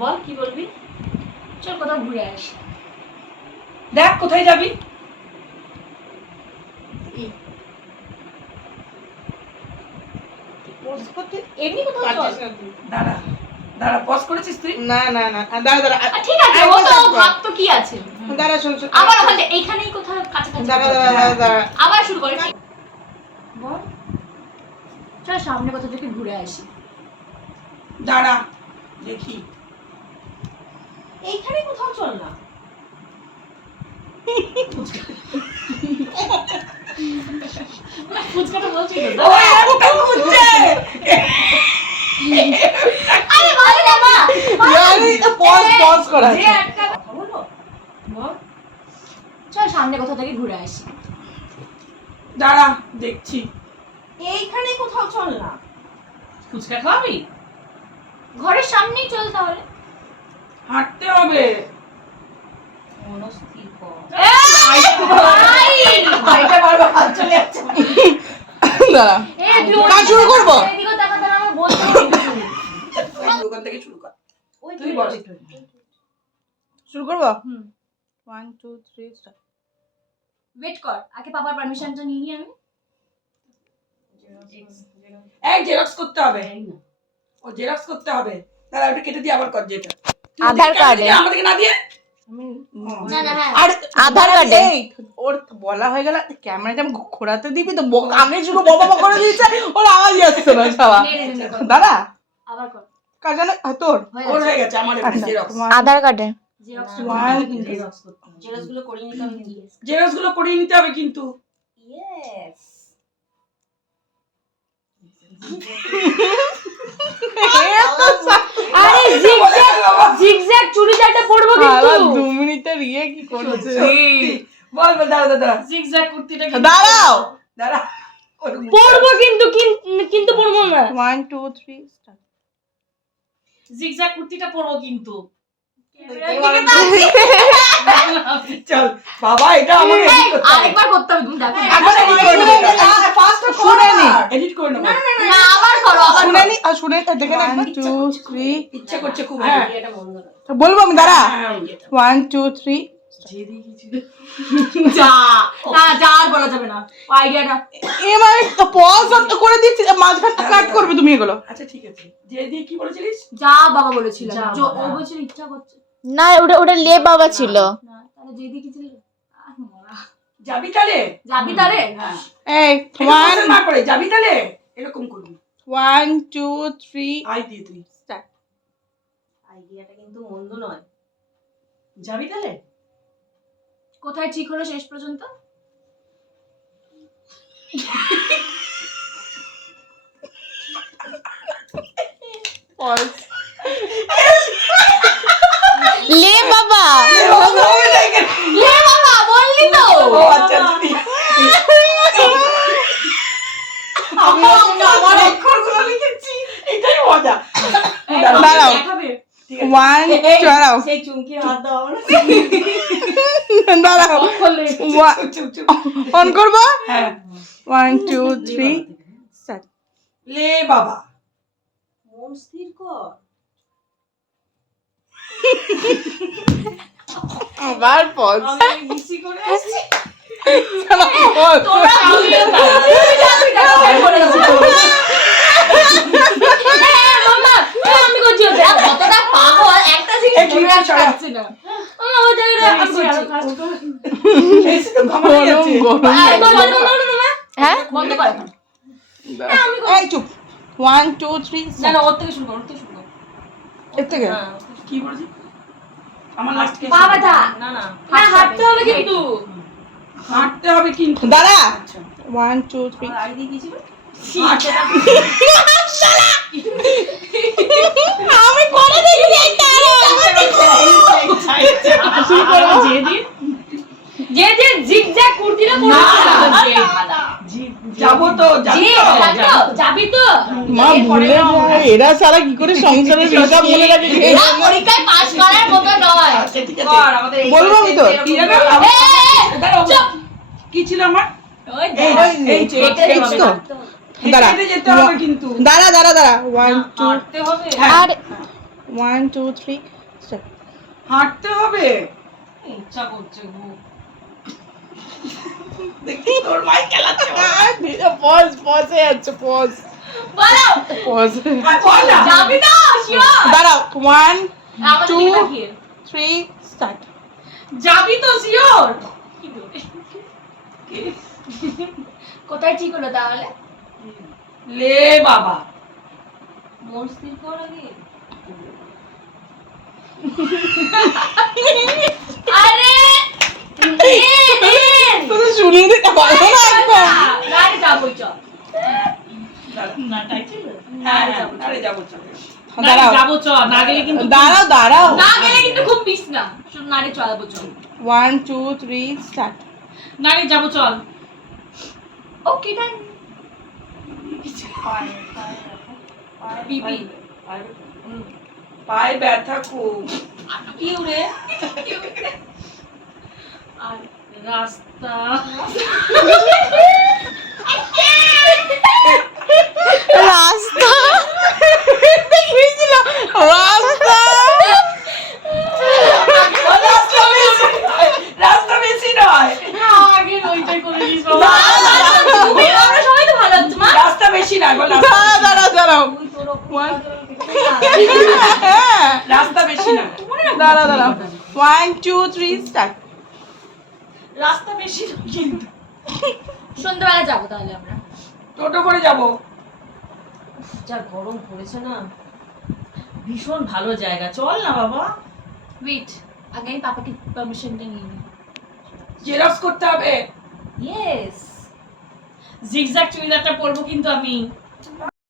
বল কি বলবি? চল কোথাও ঘুরে আসি। দেখ কোথায় যাবি? এমনি কোথাও চল। দাঁড়া দাঁড়া, পজ করেছিস তুই? না না না, দাঁড়া দাঁড়া, ঠিক আছে, ও তো ভাব তো কি আছে। দাঁড়া শোন শোন, আবার ওখানে এইখানেই কোথাও কাছাকাছি। দাঁড়া দাঁড়া দাঁড়া, আবার শুরু করে। বল চল সামনে কোথাও থেকে ঘুরে আসি। দাঁড়া দেখি। এইখানে কোথাও চল না। ফুচকাটা বলছি তো। ওই ওটা খুঁজছে। আরে ভালো না মা। জানি তো পজ করা যে আছে। আটকা কথা বলো। বল। চল সামনে কোথাও থেকে ঘুরে আসি। দাঁড়া দেখছি। এইখানে কোথাও চল না। ফুচকা খাওয়াবি? ঘরের সামনেই চল তাহলে। হাঁটতে হবে। মনস্থির কর। ভাইটা বারবার হাত চলে যাচ্ছে। দাঁড়া, কাজ শুরু করবো? এদিকে তাকাতে না, আমার বলতে হবে। ওখান থেকে শুরু কর। ওই তুই বল। শুরু করবো? হুম 1 2 3 স্টার্ট। ওয়েট কর, আগে পাপার পারমিশনটা নিয়ে নি আমি। এক জেরক্স করতে হবে। ও জেরক্স করতে হবে। দাঁড়া ওটা কেটে দিয়ে আবার কর যেটা। আধার কার্ডে। আমাদেরকে না দিয়ে। না না হ্যাঁ আর আধার কার্ডে। এই, ওর বলা হয়ে গেল ক্যামেরাটা আমি ঘোরাতে দিবি তো, আগে শুরু বাবা করে দিয়েছে, ওর আওয়াজই আসছে না সবা। নে, নে, নে, কর। দাঁড়া, আবার কর। কাজ জানে তোর হয়ে ওর গেছে। হয়ে গেছে আমার জেরক্স। আধার কার্ডে। জেরক্স জেরক্স গুলো করিয়ে নিতে হবে কিন্তু। জেরক্স গুলো করিয়ে নিতে হবে কিন্তু। ইয়েস। আরে জিগজ্যাগ চুড়িদারটা পরবো কিন্তু। 2 মিনিটের ইয়ে কি করছে? বল বল, দাঁড়া দাঁড়া জিগজ্যাগ কুর্তিটা দাঁড়াও, দাঁড়া। পরবো কিন্তু কিন্তু পরবো না। 1 2 3 স্টার্ট। জিগজ্যাগ কুর্তিটা পরবো কিন্তু। চল বাবা, এটা আমাকে এডিট করতে হবে। আরেকবার করতে হবে, তুমি দেখো। একবার এডিট করে নেব। ফার্স্ট শুনে নি। এডিট করে নেব। না আবার করো, আবার শুনে নি, আর শুনে দেখে না। 1 2 3 ইচ্ছা করছে খুব। হ্যাঁ এটা বন্ধ কর। বলবো আমি, দাঁড়া। হ্যাঁ, 1 2 3 যা না যা আর বলা যাবে না আইডিয়াটা। এবার পজ করে দিচ্ছি, মাঝখানটা কাট করবে তুমি এগুলো। আচ্ছা ঠিক আছে। যে দিয়ে কি বলেছিলিস? যা বাবা বলেছিল, যা ও বাবা। বলেছিল ইচ্ছা করছে না ওটা লে বাবা ছিল। না, তাহলে যেদি কি ছিল যাবি তাহলে? যাবি তারে। হ্যাঁ। এই এটা কোশ্চেন না করে যাবি তাহলে এরকম করবি। 1 2 3 আই দিয়ে তুই। স্টার্ট। আইডিয়াটা কিন্তু মন্দ নয়। যাবি তাহলে? কোথায় ঠিক হলো শেষ পর্যন্ত? পজ। লে বাবা। লে বাবা বললি তো। ও আচ্ছা তুই। আমার অক্ষরগুলো লিখেছি। এটাই মজা। দাঁড়াও। দেখাবে। 1 দাঁড়াও, সেই চুমকি হাত দাও আমরা। দাঁড়াও। চুপ চুপ। অন করবো? হ্যাঁ। 1 2 3 স্টার্ট। লে বাবা। মন স্থির কর। আবার পজ। আমি মিসি করে আসছি। পজ। তোরা আমিও তাই। আমি বলে গেছি তো। মাম্মা আমি করছি ওটা। কতটা পাগল, একটা জিনিস এই মনে clip রাখতে ছাড়া। পারছি না। মাম্মা ওই জায়গাটা আমি করছি। এসে তো ঘামাই যাচ্ছে। গরম। বন্ধ করো না। হ্যাঁ বন্ধ করো। এই চুপ। 1 2 3 না স্টার্ট। না ওর থেকে শুরু করো, ওর থেকে শুরু করো। এর থেকে হ্যাঁ। কি বলছি? আমার লাস্ট কে? পা ব্যথা। না না। না হাঁটতে হবে কিন্তু। হাঁটতে হবে কিন্তু। দাঁড়া। আচ্ছা। 1 2 3 আই দিয়ে কি ছিল? আমি করে দেখি একটা। যে জিগজ্যাগ কুর্তিটা না, পরেছিল। যাবো তো যাবি তো। মা ভুলে যায়, এরা সারা কি করে সংসারের হিসাব মনে রাখে? এরা পরীক্ষায় পাস করার মতো নয়। আচ্ছা ঠিক আছে। কর আমাদের এই বলবো আমি তো। কি জানো? দাঁড়াও। কি ছিল আমার? এই যে Fix তো? দাঁড়া। হেঁটে যেতে হবে কিন্তু। দাঁড়া দাঁড়া দাঁড়া। 1 2 হাঁটতে হবে। আর 1 2 3 স্টার্ট। হাঁটতে হবে। ইচ্ছা করছে গো। দেখি তোর মাই খেলাচ্ছে। পজ পজে আছে পজ বলো পজ। বল না। যাবি তো শিওর দাঁড়াও 1 আমার Two. দিকে তাকিয়ে 3 স্টার্ট। যাবি তো শিওর? কোথায় ঠিক হলো তাহলে? লে বাবা। মন স্থির কর আগে। আরে তুমি শুনিয়ে দিতে পারো না একদম। গাড়ি যাবই চল। না টাইটেল হ্যাঁ আরে যাবো চল। দাঁড়াও যাবো চ, না গেলে কিন্তু দাঁড়াও দাঁড়াও না গেলে কিন্তু খুব পিস না, শুধু নাড়ি চলাবো চল। 1 2 3 স্টার্ট। নারী যাবো চল। ওকে ডান। বিবি পায়ে ব্যথা খুব। কি উড়ে? আর রাস্তা রাস্তা বুঝছিল রাস্তা রাস্তা বেশি নয়। আগে ওইটাই করে দিস তুমি আমরা সবাই তো ভালো হচ্ছে মা। রাস্তা বেশি নয় বল। দাঁড়াও দাঁড়াও রাস্তা বেশি নয়। দাঁড়াও দাঁড়াও 1 2 3 স্টার্ট। রাস্তা বেশি নয় কিন্তু। সন্ধ্যাবেলা যাবো তাহলে আমরা। টোটো করে যাবো। যা গরম পড়েছে না, ভীষণ ভালো জায়গা, চল না বাবা। ওয়েট, আগে আমি পাপাকে পারমিশনটা নিয়ে নিই। জেরক্স করতে হবে। ইয়েস, জিগজ্যাগ চুড়িদারটা পরবো কিন্তু আমি।